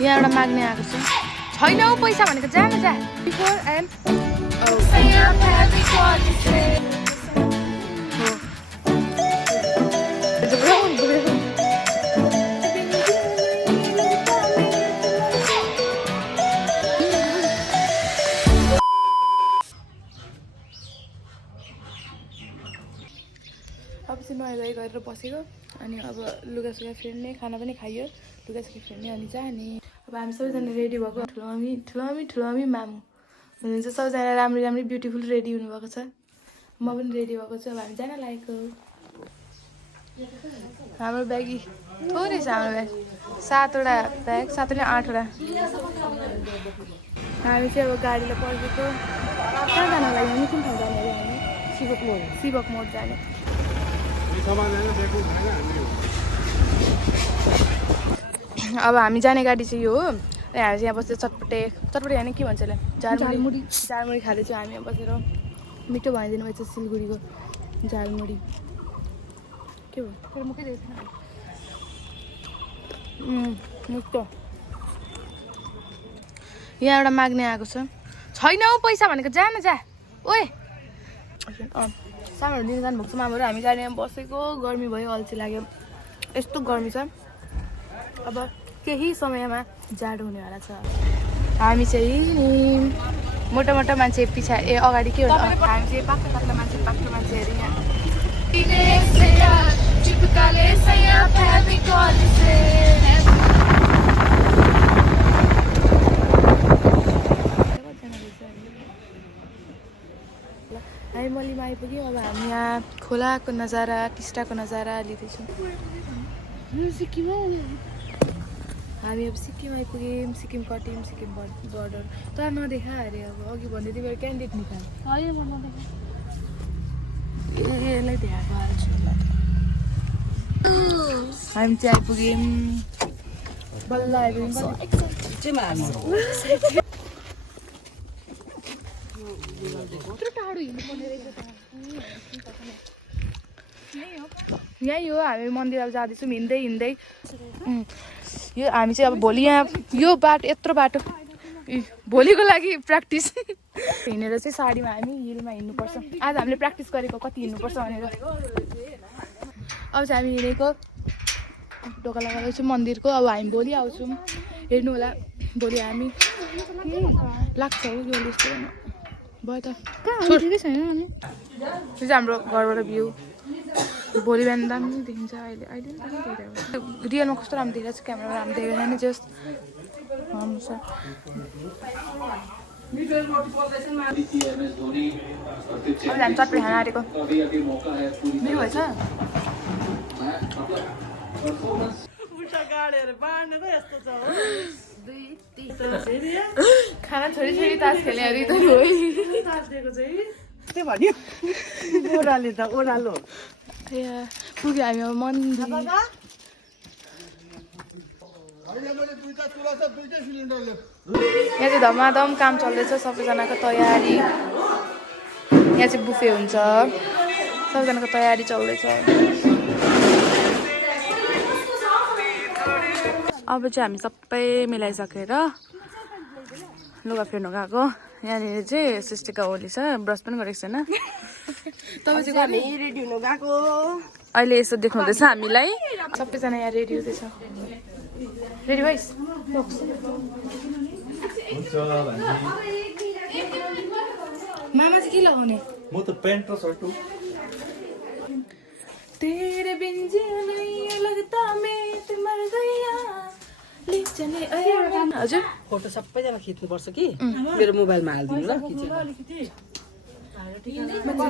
यहाँबाट माग्ने आएको छ छैन हौ पैसा भनेको जानु जा बिफोर एन्ड अब चाहिँ नुहाइ गरेर बसेको अनि अब लुगासुगा फेर्ने खाना पनि खाइयो लुगासुगा फेर्ने अनि जाने अब हामी सबैजना रेडी भएको ठुलो मम्मी मामु हुनुहुन्छ सबैजना राम्रै ब्युटिफुल रेडी हुनुभएको छ म पनि रेडी भएको छु अब हामी जान लागेको हाम्रो ब्यागी थोरै छ हाम्रो ब्याग 7वटा ब्याग 7 र 8वटा हामी चाहिँ अब गाडीलाई पर्खेको कहाँ जान लागि हामी कुन ठाउँ जाने अरे हामी शिवक मोड जाने अब हामी जाने गाडी चाहिँ यो हो हामी चाहिँ यहाँ बसेर चटपटे होइन के भन्छ यसलाई झालमुरी खाँदैछौँ हामी यहाँ बसेर मिठो भनिदिनु भएछ सिलगढीको झालमुरी के भयो फेरि मुखै दिएको थिएन मिठो यहाँ एउटा माग्ने आएको छ छैन हौ पैसा भनेको जान जा ओए सामानहरू दिनु जानुभएको छ मामाहरू हामी गाडीमा बसेको गर्मी भयो अल्छी लाग्यो यस्तो गर्मी छ अब केही समयमा जाडो हुनेवाला छ हामी चाहिँ मोटा मान्छे पछि अगाडि के हुन्छ हामी चाहिँ पाक्लो मान्छेहरू यहाँ हामी मल्लीमा आइपुग्यौँ अब हामी यहाँ खोलाको नजारा टिस्टाको नजारा लिँदैछौँ हामी अब सिक्किम आइपुग्यौँ सिक्किम कट्यौँ सिक्किम बर्डर तर नदेखा अरे अब अघि भन्दै थियो मेरो क्यान्डिडेट निकाल यसलाई देखाएको हामी चाहिँ आइपुग्यौँ बल्ल आइपुग्यौँ यहीँ हो हामी मन्दिर अब जाँदैछौँ हिँड्दै यो हामी चाहिँ अब भोलि यहाँ यो बाटो यत्रो बाटो भोलिको लागि प्र्याक्टिस हिँडेर चाहिँ साडीमा हामी हिलमा हिँड्नुपर्छ आज हामीले प्र्याक्टिस गरेको कति हिँड्नुपर्छ भनेर अब चाहिँ हामी हिँडेको ढोका लगाउँदैछौँ मन्दिरको अब हामी भोलि आउँछौँ हेर्नु होला भोलि हामी लाग्छ हो यो यस्तो भयो त ठिकै छैन अनि यो चाहिँ हाम्रो घरबाट भ्यू भोलि बिहान दामी देखिन्छ अहिले रियलमा कस्तो राम्रो देखिरहेको छ क्यामेरामा राम्रो देखेको छैन जस्ट हामी चटपटी खाना आँटेको मिठो भएछ खाना छोडी तास खेल्ने अरे त्यही भन्यो ओह्राले त ओह्रालो पुग्यो हामी अब मन्दिर यहाँ चाहिँ धमाधम काम चल्दैछ सबैजनाको तयारी यहाँ चाहिँ बुफे हुन्छ सबैजनाको तयारी चल्दैछ अब चाहिँ हामी सबै मिलाइसकेर लुगा फेर्नु गएको यहाँनिर चाहिँ सिस्टिका ओली छ ब्रस पनि गरेको छैन तपाईँ चाहिँ हामी रेडी हुनु गएको अहिले यसो देख्नुहुँदैछ हामीलाई सबैजना यहाँ रेडी हुँदैछ रेडी भइस मामा चाहिँ के लगाउने म त प्यान्ट र सर्ट हो तेरे बिन जीना लगता मैं मर गया हजुर फोटो सबैजना खिच्नुपर्छ कि मेरो मोबाइलमा हालिदिनु ल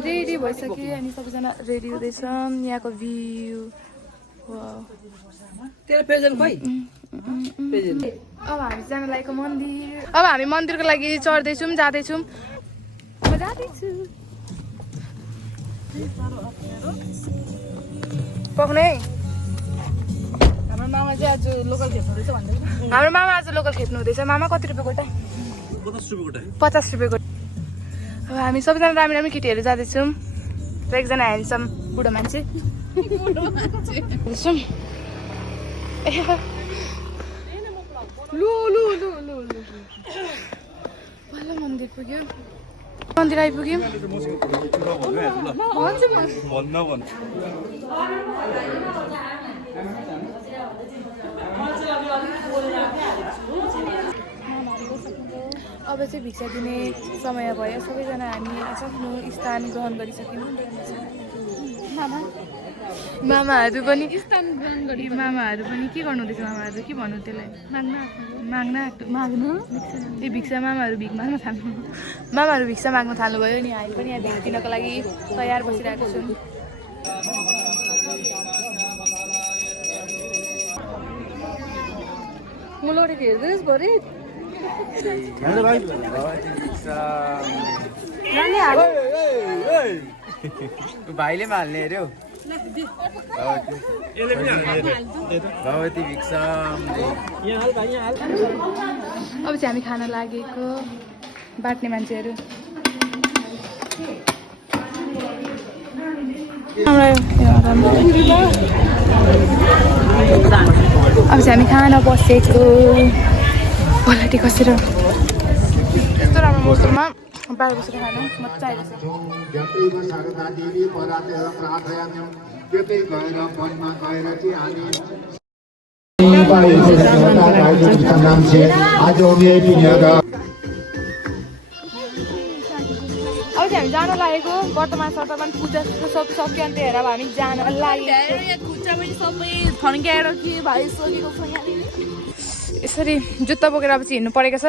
रेडी भइसक्यो अनि सबैजना रेडी हुँदैछ यहाँको भ्यू तेरो प्रेजेन्ट खै प्रेजेन्ट अब हामी जान लागेको मन्दिर अब हामी मन्दिरको लागि चढ्दैछौँ जाँदैछौँ म जाँदैछु पक्ने हाम्रो मामा चाहिँ आज लोकल खेप्नु हुँदैछ भन्दै हाम्रो मामा आज लोकल खेप्नु हुँदैछ मामा कति रुपियाँ गोटा 50 रुपियाँ गोटा अब हामी सबैजना राम्री राम्री केटीहरू जाँदैछौँ र एकजना ह्यान्डसम बुढो मान्छे लु मन्दिर पुग्यो मन्दिर आइपुग्यौँ अब चाहिँ भिक्षा दिने समय भयो सबैजना हामी आफ्नो स्थान ग्रहण गरिसक्यौँ मामाहरू पनि के गर्नुहुँदैछ मामाहरू के भन्नु त्यसलाई माग्नु त्यो भिक्षा मामाहरू भिख माग्न थाल्नु मामाहरू भिक्षा माग्न थाल्नुभयो नि हामी पनि यहाँ भिख दिनको लागि तयार बसिरहेको छौँ मुलोडेको हेर्दैछ भरे भाइले पनि हाल्ने अरे भगवती भिक्षा अब चाहिँ हामी खाना लागेको बाट्ने मान्छेहरू अब चाहिँ हामी खाना बसेको पलाटी कसेर यस्तो राम्रो मौसममा बाहिर बसेर खानु मजा आइरहेछ अब चाहिँ हामी जान लागेको वर्तमान पूजा सब सक्यो अन्त हेर अब हामी जान लागेको खुट्टा पनि सबै थन्क्याएर के भाइ सोगेको छ यहाँनिर यसरी जुत्ता बोकेर अब चाहिँ हिँड्नु परेको छ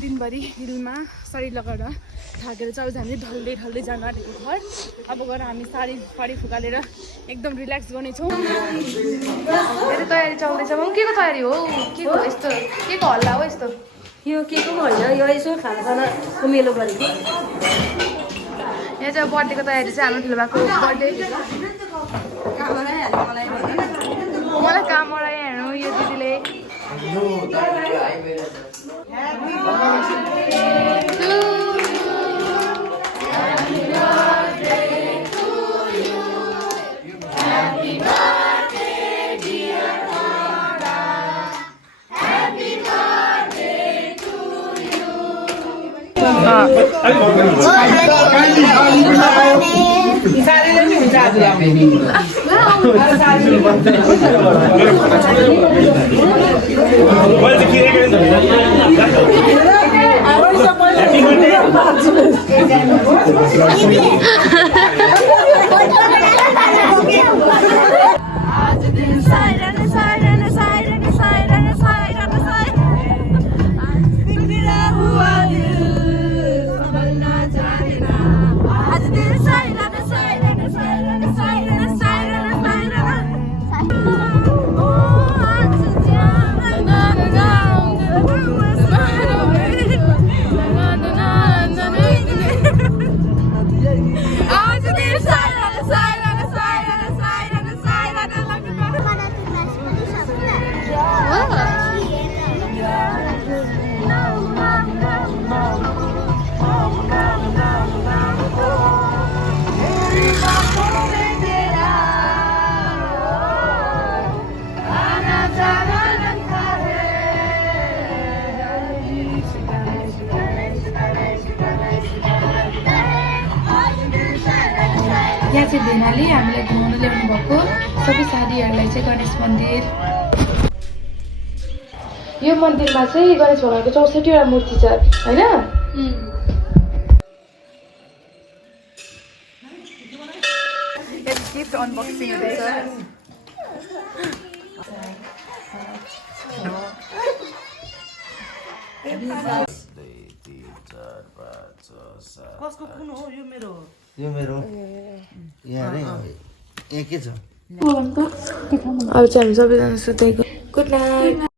दिनभरि हिलमा साडी लगाएर थाकेर चाहिँ अब चाहिँ हामीले ढल्दै जान आँटेको घर अब गएर हामी साडी फुकालेर एकदम रिल्याक्स गर्नेछौँ धेरै तयारी चल्दैछ के को तयारी हो के को यस्तो के को हल्ला हो यस्तो यो के को होइन यो यसो खानासानाको मेलो गरेको यहाँ चाहिँ बर्थडेको तयारी चाहिँ हाम्रो ठुलो भएको बर्थडे मलाई कामबाट हेर्नु यो दिदीले यहाँ चाहिँ भेनाले हामीलाई घुमाउन ल्याउनु भएको सबै साथीहरूलाई चाहिँ गणेश मन्दिर यो मन्दिरमा चाहिँ गणेश भगवानको 64वटा मूर्ति छ हैन गिफ्ट अनबक्सिङ हुँदैछ कसको कुन हो यो मेरो यहाँ एकै छ अब चाहिँ हामी सबैजना सुतेको गुड नाइट